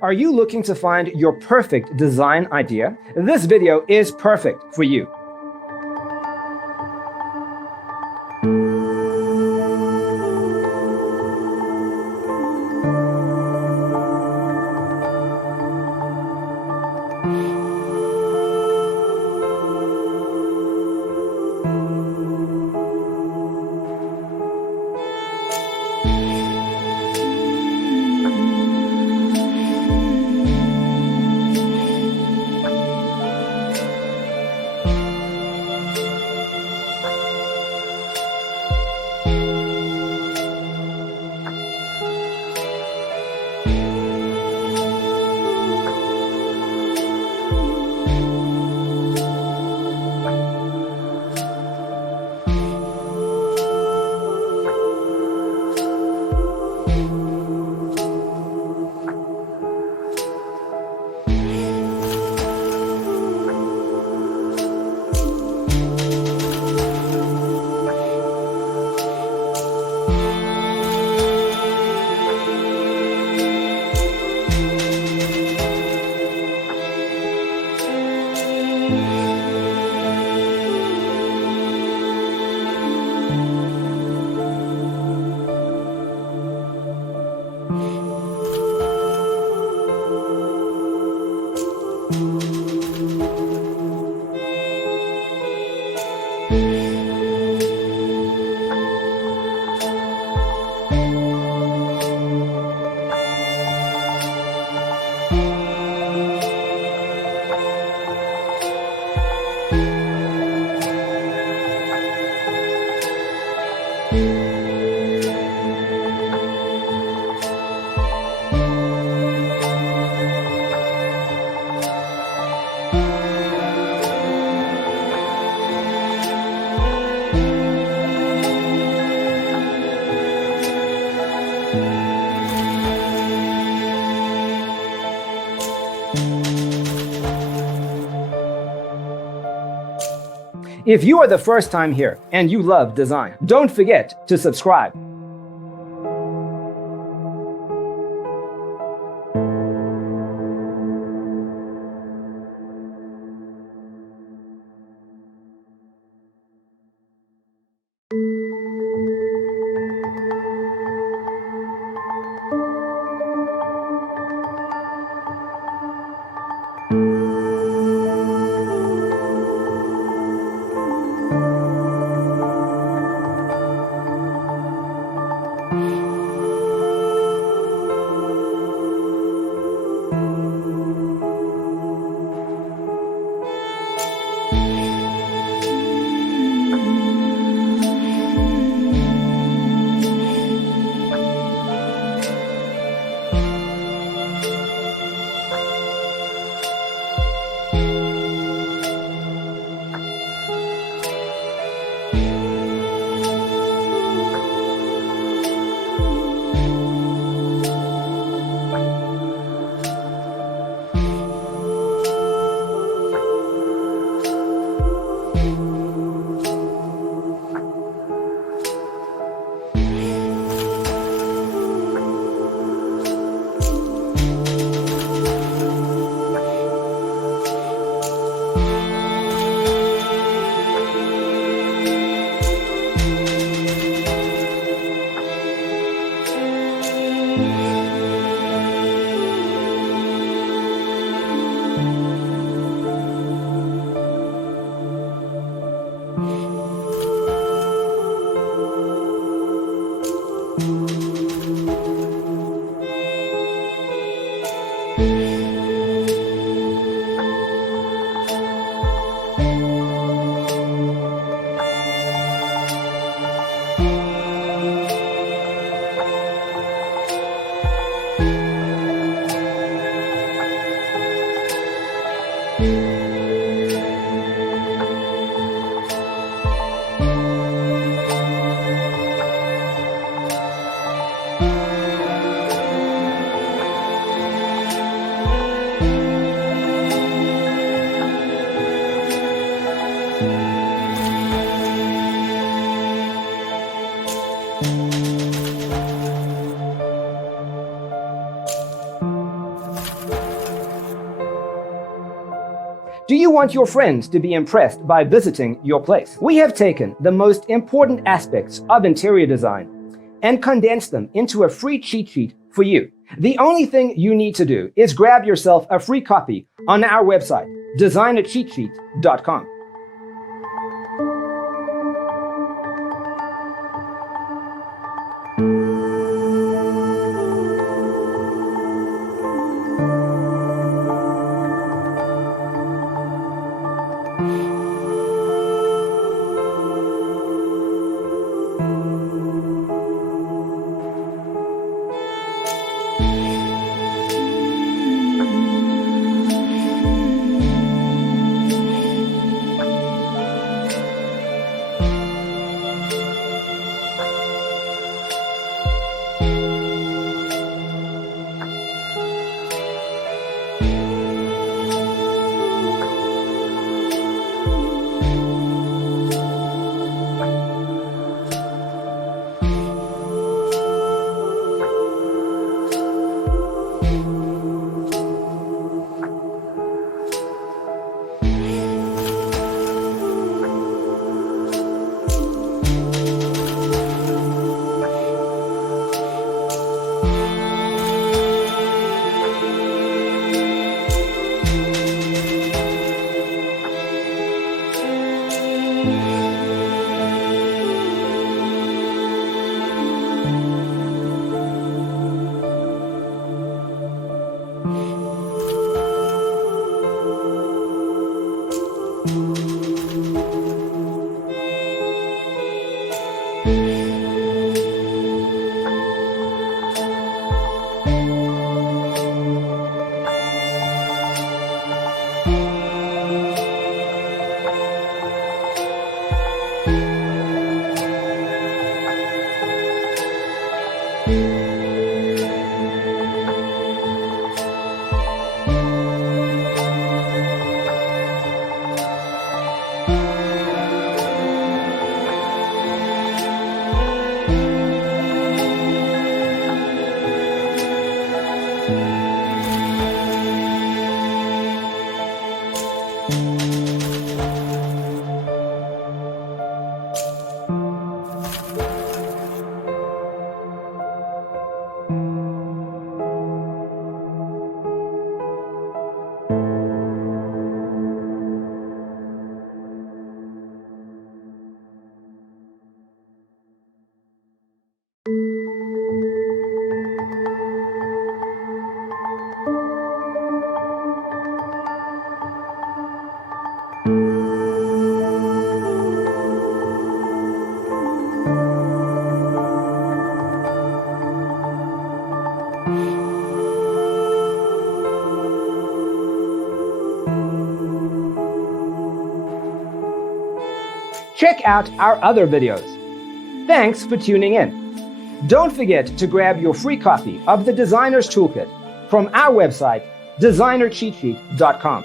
Are you looking to find your perfect design idea? This video is perfect for you. If you are the first time here and you love design, don't forget to subscribe. Do you want your friends to be impressed by visiting your place? We have taken the most important aspects of interior design and condensed them into a free cheat sheet for you. The only thing you need to do is grab yourself a free copy on our website, designercheatsheet.com. Check out our other videos. Thanks for tuning in. Don't forget to grab your free copy of the Designer's Toolkit from our website, designercheatsheet.com.